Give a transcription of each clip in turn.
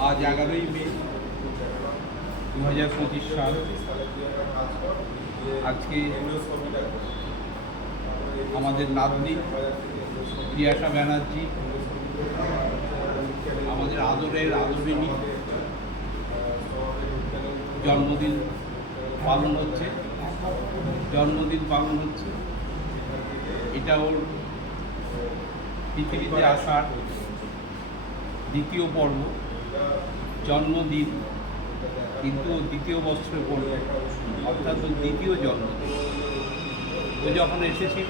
আজ 11ই মে 2025 সাল। আজকে আমাদের নাতনি প্রিয়াশা ব্যানার্জি, আমাদের আদরিনী জন্মদিন পালন হচ্ছে। এটা ওর পৃথিবীতে আসার দ্বিতীয় পর্ব, জন্মদিন, কিন্তু দ্বিতীয় বছরে পড়বে, অর্থাৎ ওর দ্বিতীয় জন্মদিন। ও যখন এসেছিল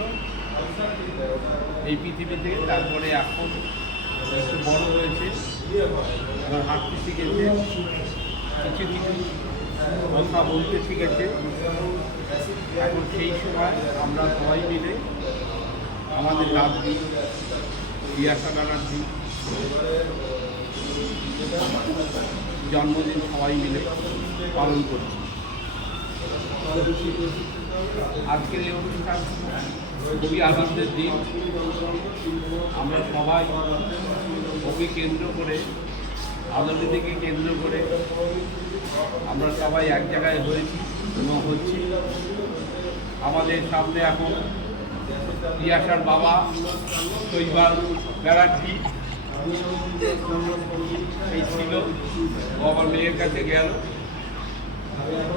এই পৃথিবীতে, তারপরে এখন একটু বড় হয়েছে, এবার হাঁটতে শিখেছে, কিছু কিছু কথা বলতে শিখেছে। এখন সেই সময় আমরা সবাই মিলে আমাদের নাতনি প্রিয়াশা ব্যানার্জি জন্মদিন সবাই মিলে পালন করছি। আজকের এই অনুষ্ঠান খুবই আনন্দের দিন। আমরা সবাই ওকে কেন্দ্র করে, আদরিনীকে কেন্দ্র করে আমরা সবাই এক জায়গায় হয়েছি এবং হচ্ছি। আমাদের সামনে এখন প্রিয়াশার বাবা শৈবাল ব্যানার্জি এই ছিল, বাবার মেয়ের কাছে গেল।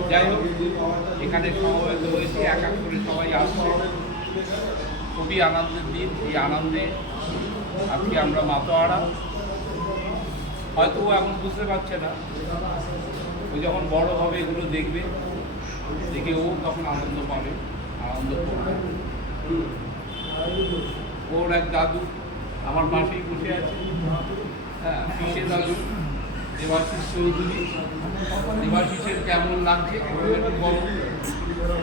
যাই হোক, এখানে সমবেত হয়েছে, এক এক করে সবাই আসছে। খুবই আনন্দের দিন। এই আনন্দে আজকে আমরা মাতোয়ারা। হয়তো ও এখন বুঝতে পারছে না, ও যখন বড় হবে এগুলো দেখবে, দেখে ও তখন আনন্দ পাবে, আনন্দ করবে। ওর এক দাদু আমার পাশেই বসে আছে, হ্যাঁ, পিসে দাদু দেবাশিস চৌধুরী। দেবাশিসের কেমন লাগছে একটু বলো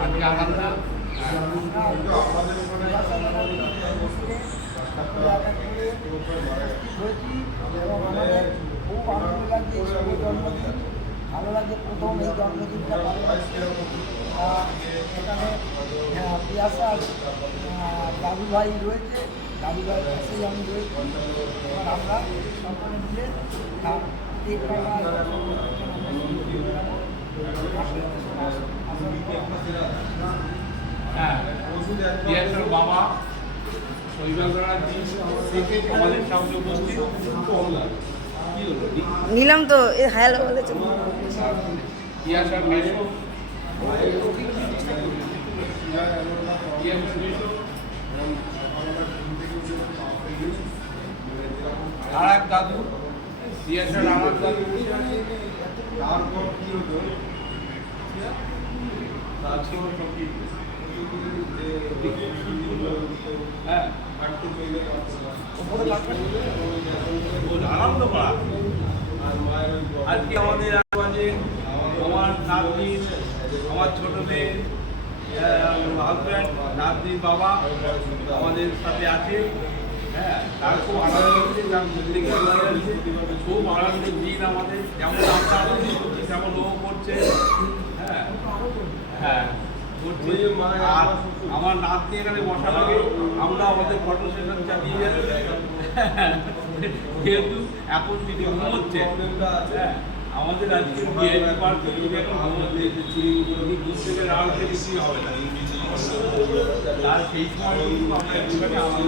আজকে আনন্দ? খুব আনন্দ লাগছে, শুভ জন্মদিন। ভালো লাগছে প্রথম এই জন্মদিনটা ভালো লাগছে। এখানে প্রিয়াশার দাদু ভাই রয়েছে, দাদু ভাইয়ের কাছেই আমি রয়েছি। এবার আমরা সকলে মিলে কেক প্রিয়াশার বাবা শৈবাল ব্যানার্জি আমাদের সামনে উপস্থিত। নিলাম তো হ্যালো বলেছে। প্রিয়াশার মেশো, আর এক দাদু, প্রিয়াশার আর এক দাদু। হ্যাঁ, আনন্দ করা। আজকে আমাদের আজকে আমার নাতনি, আমার ছোট মেয়ে হাজব্যান্ড, নাতনির বাবা আমাদের সাথে আছে। হ্যাঁ, তার খুব আনন্দ হচ্ছে, খুব আনন্দের দিন আমাদের। যেমন আমরা আনন্দ করছি তেমন ও করছে। হ্যাঁ হ্যাঁ, আর আমার নাতনি এখানে বসা লাগে, আমরা আমাদের ফটো সেশন চালিয়ে যাচ্ছি। যেহেতু এখন তিনি ঘুমোচ্ছে, হ্যাঁ, আমাদের আজকে ভিআইপি পার্কে এখন ঘুমোচ্ছে, দূর থেকে রাউন্ডে বেশি হবে না। আর সেই সময় আমরা একটুখানি আমাদের